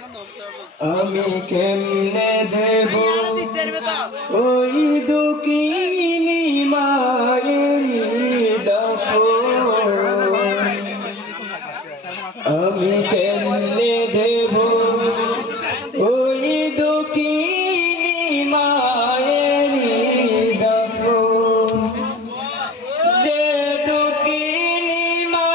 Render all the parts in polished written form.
আমি কেমনে দেব ওই দুঃখিনী মায়ের দাফন, আমি কেমনে দেব ওই দুঃখিনী মায়ের দাফন, যে দুঃখিনী মা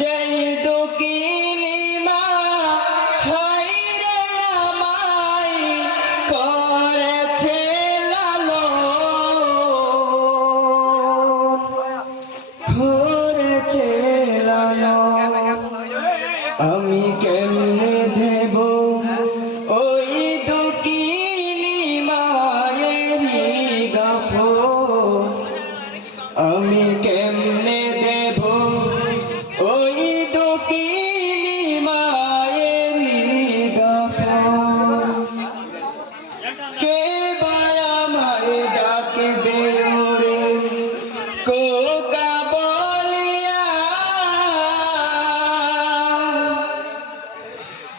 যেই দুঃখিনী মা হায়রে আমায় করেছে লালন, করেছে লালন, আমি কেমনে দেব ওই দুঃখিনী মায়ের দাফন, আমি কেমনে দেব ওই দুঃখিনী মায়ের দাফন, কে বায়া মায়ে ডাকবে ওরে কোকা বলিয়া,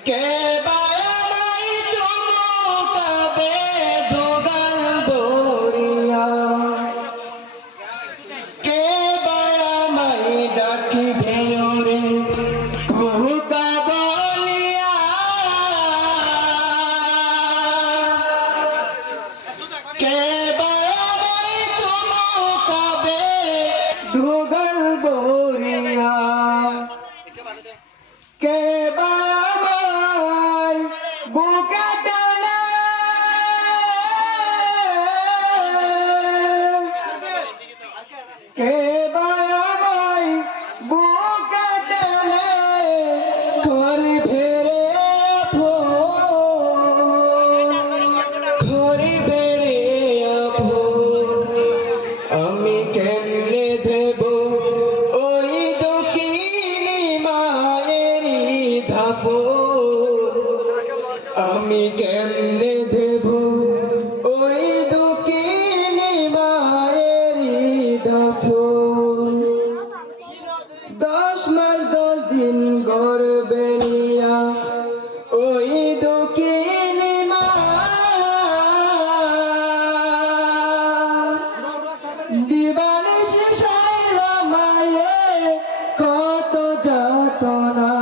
কে বায়া মাই চুমুকাবে দুগাল বরিয়া, কে বায়া মাই ডাকবে ওরে কোকা বলিয়া, কে বায়া মাই চুমুকাবে দুগাল বরিয়া, কে বায়া মাই বুকে টানে, কে বায়া মাই বুকে টানে করে ফেরে আপন, করে ফেরে আপন, আমি কেমনে দেব ওই দুঃখিনী মায়ের দাফন, আমি কেমনে দেব ওই দুঃখিনী মায়ের দাফন, 10 মাস 10 দিন গর্ভে নিয়া ওই দুঃখিনী মা দিবানিশি সইল মায়ে কত যাতনা,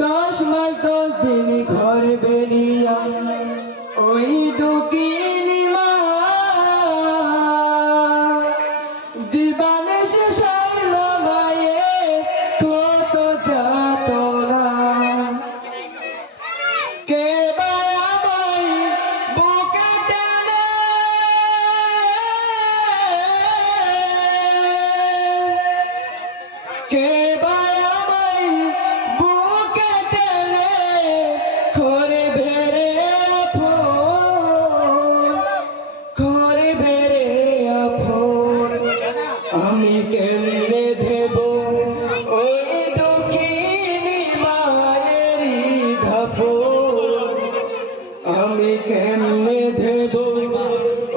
10 মাস 10 দিন গর্ভে নিয়া ওই দুঃখিনী মা দিবানিশি সইল মায়ে কত যাতনা, কে বায়া মাই বুকে টানে, কে বায়া মাই বুকে টানে করে ভেরে আপন, করে ভেরে আপন, আমি কেমনে দেব ওই দুঃখিনী মায়ের দাফন, আমি কেমনে দেব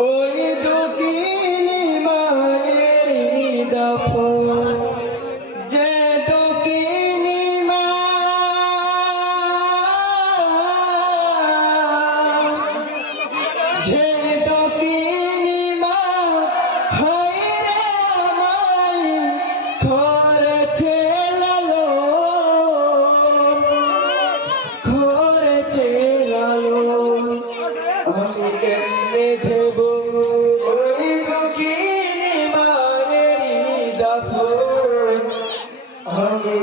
ওই দুঃখিনী মায়ের দাফন, যে দুঃখিনী মা যে দুঃখিনী মা হায়রে আমায় করেছে লালন, করেছে লালন, আমি কেমনে দেব ওই দুঃখিনী মায়ের দাফন, আমি